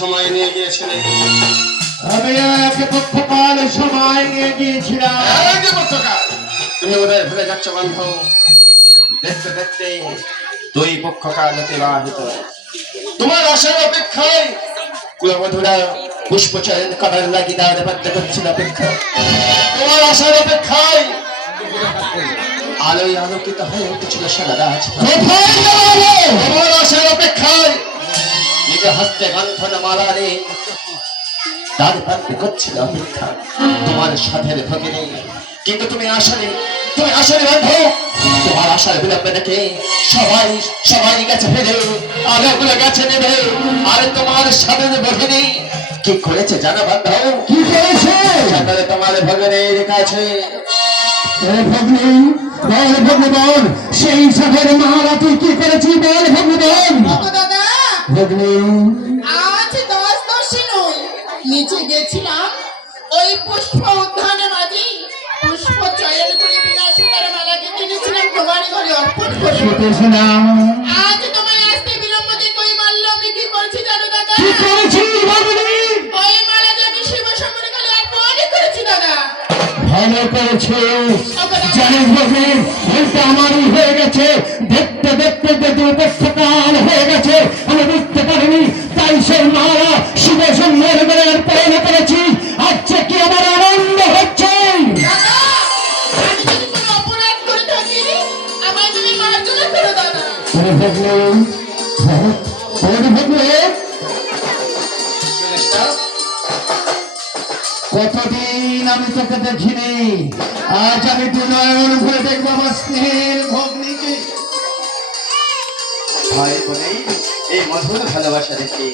সময় নিয়ে গিয়েছিলে? আমি এক পক্ষকাল সময় নিয়ে গিয়েছিলাম। তুমি বোধহয় ভুলে যাচ্ছ বান্ধব। দেখতে দেখতে 2 পক্ষকাল অতিবাহিত। তোমার আশার অপেক্ষায় কুলবধূরা পুষ্প চয়ন করার লাগি দাঁড়ে বাধ্য করছিল অপেক্ষা। তোমার আশার অপেক্ষায় আলোয় আলোকিত হয়ে উঠেছিল সারা রাত। তোমার আশার অপেক্ষায় নিজে হস্তে গন্থন মালারে তার প্রান্তে করছিল অপেক্ষা তোমার সাথে ভগিনী। কিন্তু তুমি আসলে বান্ধব, তোমার আশার বিলম্বে দেখে সবাই গেছে ফেলে, আলোগুলো গেছে নেবে। আরে তোমার সাথে ভগিনী কি করেছে জানো বান্ধব? কি করেছে? সকালে তোমার ভগিনীর কাছে ভগবান সেই সাথের মালা তুই কি করেছিস বল ভগবান। দাদা ভগ্নী আজ 10 নয়, নিচে গেছিলাম ওই পুষ্প উদ্যানে মাঝে পুষ্প চয়ন করে বিলাসিতার মালা কিনেছিলাম তোমার ঘরে অর্পণ করে। শুনেছিলাম। আজ তোমার আসতে বিলম্ব দেখে ওই মাল্য আমি কি করছি জানো দাদা? কি করেছিস ভগ্নী? ওই মালা যে আমি শিব সম্মানে কালে অর্পণ করেছি দাদা। ভালো করেছিস। জানিস ভগ্নী, ভুলটা আমারই হয়ে গেছে। দেখতে দেখতে যে 2 পক্ষকাল হয়ে গেছে আমি বুঝতে পারিনি, তাই সেই মালা শিব সম্মান করে অর্পণ করেছি। আজকে কি আমার আনন্দ হচ্ছে। দাদা আমি যদি কোনো অপরাধ করে থাকি আমায় তুমি মার্জনা করো দাদা। ওরে ভগ্নী, ওরে ভগ্নী, কতদিন আমি তোকে দেখিনি, আজ আমি 2 নয়ন ভরে দেখবো আমার স্নেহের ভগ্নীকে। ভাই বোনেই এই মধুর ভালোবাসা দেখে